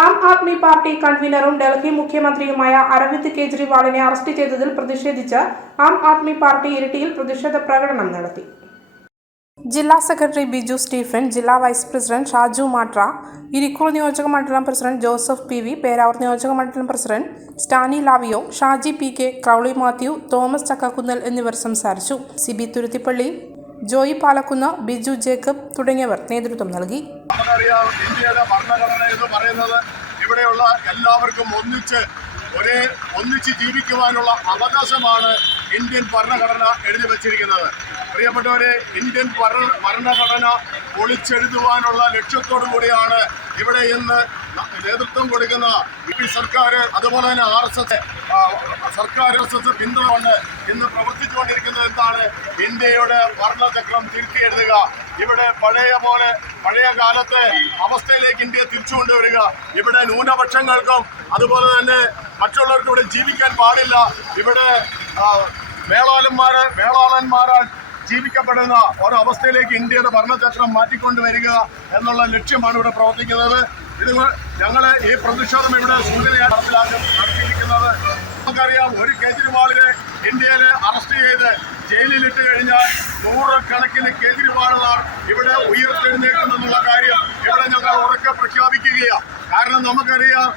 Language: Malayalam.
ആം ആദ്മി പാർട്ടി കൺവീനറും ഡൽഹി മുഖ്യമന്ത്രിയുമായ അരവിന്ദ് കെജ്രിവാളിനെ അറസ്റ്റ് ചെയ്തതിൽ പ്രതിഷേധിച്ച് ആം ആദ്മി പാർട്ടി ഇരിട്ടിയിൽ പ്രതിഷേധ പ്രകടനം നടത്തി. ജില്ലാ സെക്രട്ടറി ബിജു സ്റ്റീഫൻ, ജില്ലാ വൈസ് പ്രസിഡന്റ് ഷാജു മാട്ര, ഇരിക്കൂർ നിയോജക മണ്ഡലം president Joseph P V, Peravoor നിയോജക മണ്ഡലം president Stany Lavio, Shaji P K, Crowly Mathew, Thomas Chakkakunnel എന്നിവർ സംസാരിച്ചു. സിബി തുരുത്തിപ്പള്ളി, ജോയി പാലക്കുന്ന്, ബിജു ജേക്കബ് തുടങ്ങിയവർ നേതൃത്വം നൽകി. നമുക്കറിയാം, ഇന്ത്യയുടെ ഭരണഘടന എന്ന് പറയുന്നത് ഇവിടെയുള്ള എല്ലാവർക്കും ഒന്നിച്ച് ജീവിക്കുവാനുള്ള അവകാശമാണ് ഇന്ത്യൻ ഭരണഘടന എഴുതി വച്ചിരിക്കുന്നത്. പ്രിയപ്പെട്ടവരെ, ഇന്ത്യൻ ഭരണഘടന പൊളിച്ചെഴുതുവാനുള്ള ലക്ഷ്യത്തോടു കൂടിയാണ് ഇവിടെ ഇന്ന് നേതൃത്വം കൊടുക്കുന്ന സർക്കാർ, അതുപോലെ തന്നെ സർക്കാർ പിന്തുണ കൊണ്ട് ഇന്ന് പ്രവർത്തിച്ചുകൊണ്ടിരിക്കുന്നത് എന്താണ്? ഇന്ത്യയുടെ ഭരണചക്രം തിരുത്തി എഴുതുക, ഇവിടെ പഴയ കാലത്തെ അവസ്ഥയിലേക്ക് ഇന്ത്യയെ തിരിച്ചു കൊണ്ടുവരിക. ഇവിടെ ന്യൂനപക്ഷങ്ങൾക്കും അതുപോലെ തന്നെ മറ്റുള്ളവർക്കും ഇവിടെ ജീവിക്കാൻ പാടില്ല. ഇവിടെ വേളാളന്മാരാൽ ജീവിക്കപ്പെടുന്ന ഒരവസ്ഥയിലേക്ക് ഇന്ത്യയുടെ ഭരണചക്രം മാറ്റിക്കൊണ്ടുവരിക എന്നുള്ള ലക്ഷ്യമാണ് ഇവിടെ പ്രവർത്തിക്കുന്നത്. ഞങ്ങൾ ഈ പ്രതിഷേധം ഇവിടെ സൂചനയാണ് നടത്തിയിരിക്കുന്നത്. നമുക്കറിയാം, ഒരു കേജ്രിവാളിനെ ഇന്ത്യയിൽ അറസ്റ്റ് ചെയ്ത് ജയിലിലിട്ട് കഴിഞ്ഞാൽ നൂറുകണക്കിന് കേജ്രിവാളുകാർ ഇവിടെ ഉയർത്തെഴുന്നേക്കുമെന്നുള്ള കാര്യം ഇവിടെ ഞങ്ങൾ ഉറക്കെ പ്രഖ്യാപിക്കുകയാണ്. കാരണം നമുക്കറിയാം,